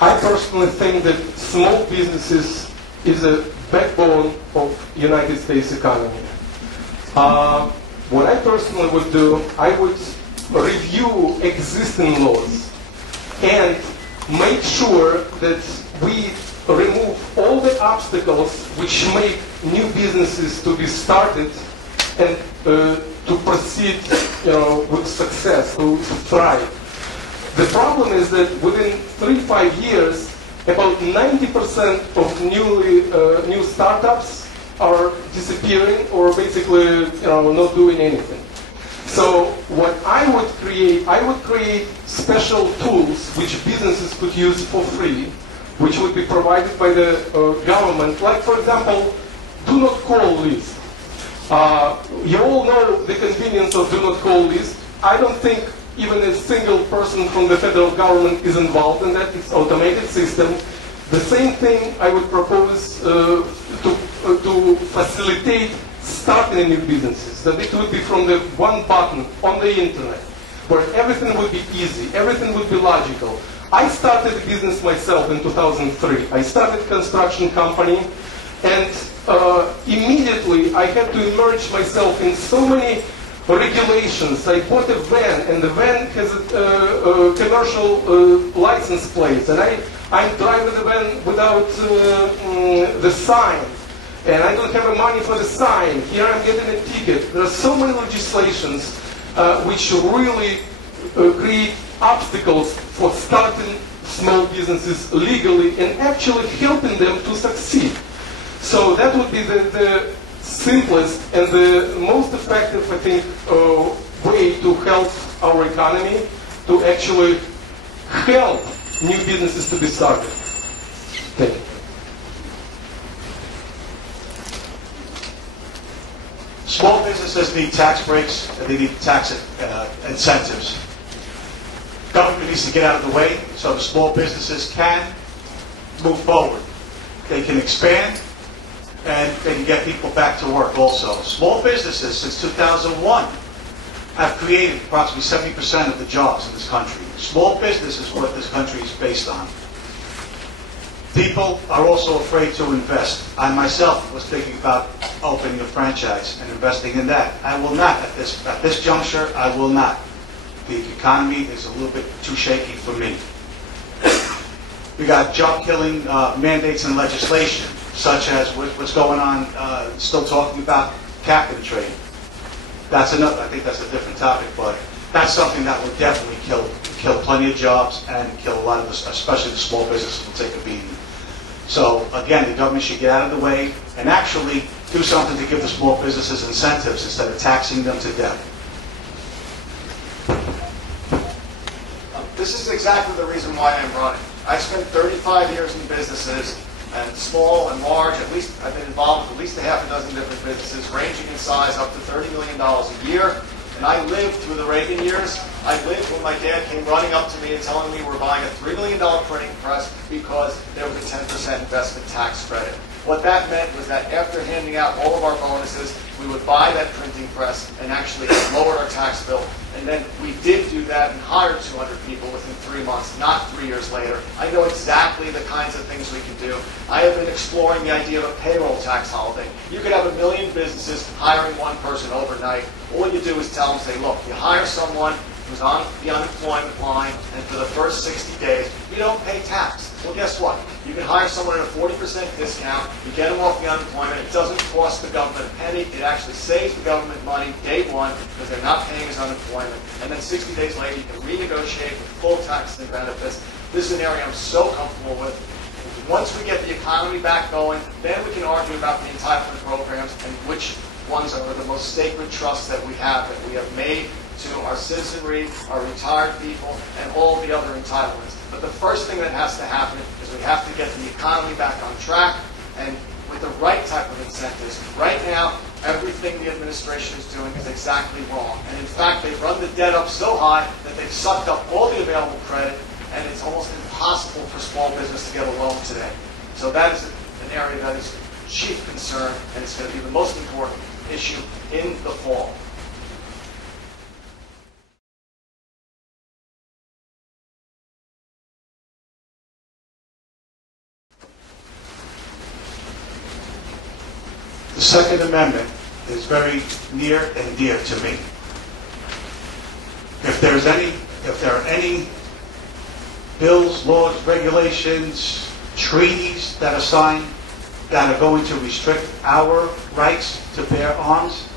I personally think that small businesses is a backbone of United States economy. What I personally would do, I would review existing laws and make sure that we remove all the obstacles which make new businesses to be started and to proceed, with success, to thrive. The problem is that within 3-5 years, about 90% of new startups are disappearing or basically not doing anything. So what I would create special tools which businesses could use for free, which would be provided by the government, like, for example, do not call list. You all know the convenience of do not call list. I don't think even a single person from the federal government is involved in that. It's automated system. The same thing I would propose to facilitate starting new businesses, that it would be from the one button on the internet, where everything would be easy, everything would be logical. I started a business myself in 2003. I started a construction company, and immediately I had to immerse myself in so many regulations. I bought a van, and the van has a commercial license plate, and I'm driving the van without the sign, and I don't have the money for the sign. Here I'm getting a ticket. There are so many legislations which really create obstacles for starting small businesses legally and actually helping them to succeed. So that would be the simplest and the most effective, I think, way to help our economy, to actually help new businesses to be started. Thank you. Small businesses need tax breaks and they need tax incentives. Government needs to get out of the way so the small businesses can move forward. They can expand and they can get people back to work also. Small businesses since 2001 have created approximately 70% of the jobs in this country. Small business is what this country is based on. People are also afraid to invest. I myself was thinking about opening a franchise and investing in that. I will not at this juncture. I will not. The economy is a little bit too shaky for me. We got job-killing mandates and legislation, such as what's going on. Still talking about cap and trade. That's another. I think that's a different topic, but that's something that will definitely kill plenty of jobs and kill a lot of especially the small businesses will take a beating. So again, the government should get out of the way and actually do something to give the small businesses incentives instead of taxing them to death. This is exactly the reason why I'm running. I spent 35 years in businesses, and small and large. I've been involved with at least a half a dozen different businesses, ranging in size up to $30 million a year. And I lived through the Reagan years. I lived when my dad came running up to me and telling me we're buying a $3 million printing press because there was a 10% investment tax credit. What that meant was that after handing out all of our bonuses, we would buy that printing press and actually lower our tax bill. And then we did do that and hired 200 people within 3 months, not 3 years later. I know exactly the kinds of things we can do. I have been exploring the idea of a payroll tax holiday. You could have 1 million businesses hiring one person overnight. All you do is tell them, say, look, you hire someone who's on the unemployment line, and for the first 60 days, you don't pay tax. Well, guess what? You can hire someone at a 40% discount, you get them off the unemployment, it doesn't cost the government a penny, it actually saves the government money day one because they're not paying his unemployment, and then 60 days later you can renegotiate with full taxes and benefits. This is an area I'm so comfortable with. Once we get the economy back going, then we can argue about the entitlement programs and which ones are the most sacred trusts that we have made to our citizenry, our retired people, and all the other entitlements. But the first thing that has to happen is we have to get the economy back on track, and with the right type of incentives. Right now, everything the administration is doing is exactly wrong. And in fact, they've run the debt up so high that they've sucked up all the available credit, and it's almost impossible for small business to get a loan today. So that is an area that is chief concern, and it's going to be the most important issue in the fall. The Second Amendment is very near and dear to me. If there are any bills, laws, regulations, treaties that are signed that are going to restrict our rights to bear arms,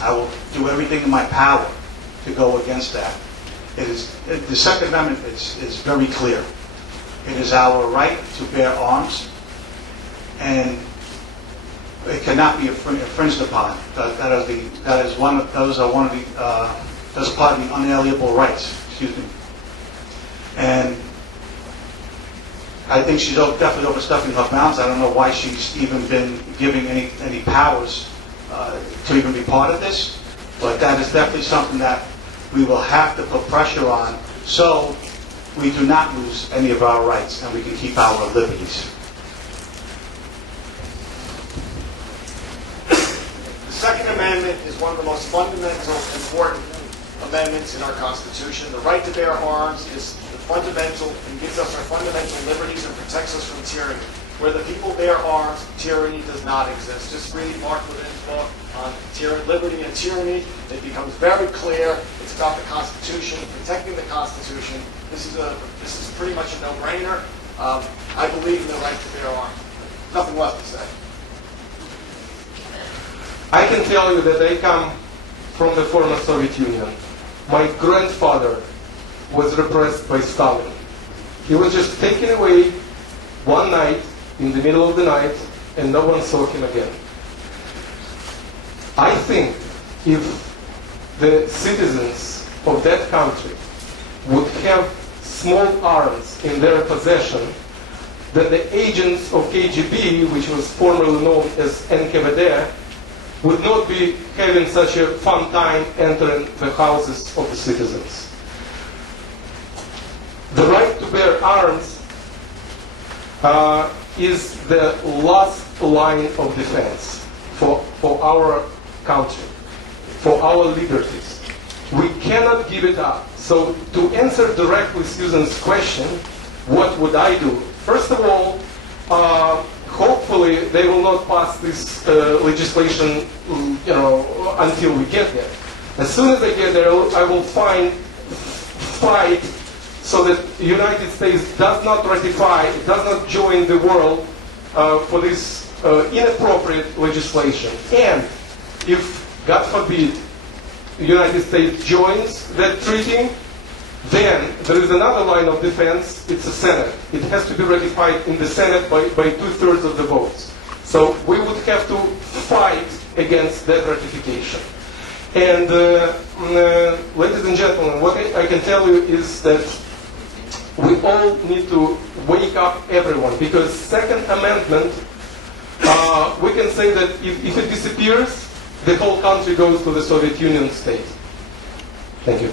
I will do everything in my power to go against that. The Second Amendment is very clear. It is our right to bear arms, and it cannot be infringed upon. That's part of the unalienable rights. Excuse me. And I think she's definitely overstepping her bounds. I don't know why she's even been giving any powers to even be part of this, but that is definitely something that we will have to put pressure on so we do not lose any of our rights and we can keep our liberties. The Second Amendment is one of the most fundamental, important amendments in our Constitution. The right to bear arms is fundamental and gives us our fundamental liberties and protects us from tyranny. Where the people bear arms, tyranny does not exist. Just read Mark Levin's book on liberty and tyranny. It becomes very clear. It's about the Constitution, protecting the Constitution. This is pretty much a no-brainer. I believe in the right to bear arms. Nothing left to say. I can tell you that I come from the former Soviet Union. My grandfather was repressed by Stalin. He was just taken away one night, in the middle of the night, and no one saw him again. I think if the citizens of that country would have small arms in their possession, then the agents of KGB, which was formerly known as NKVD, would not be having such a fun time entering the houses of the citizens. The right to bear arms is the last line of defense for our country, for our liberties. We cannot give it up. So to answer directly Susan's question, what would I do? First of all, hopefully they will not pass this legislation, until we get there. As soon as I get there, I will fight so that the United States does not ratify, does not join the world for this inappropriate legislation. And if, God forbid, the United States joins that treaty, then there is another line of defense. It's the Senate. It has to be ratified in the Senate by 2/3 of the votes. So we would have to fight against that ratification. And ladies and gentlemen, what I can tell you is that we all need to wake up everyone, because Second Amendment, we can say that if it disappears, the whole country goes to the Soviet Union state. Thank you.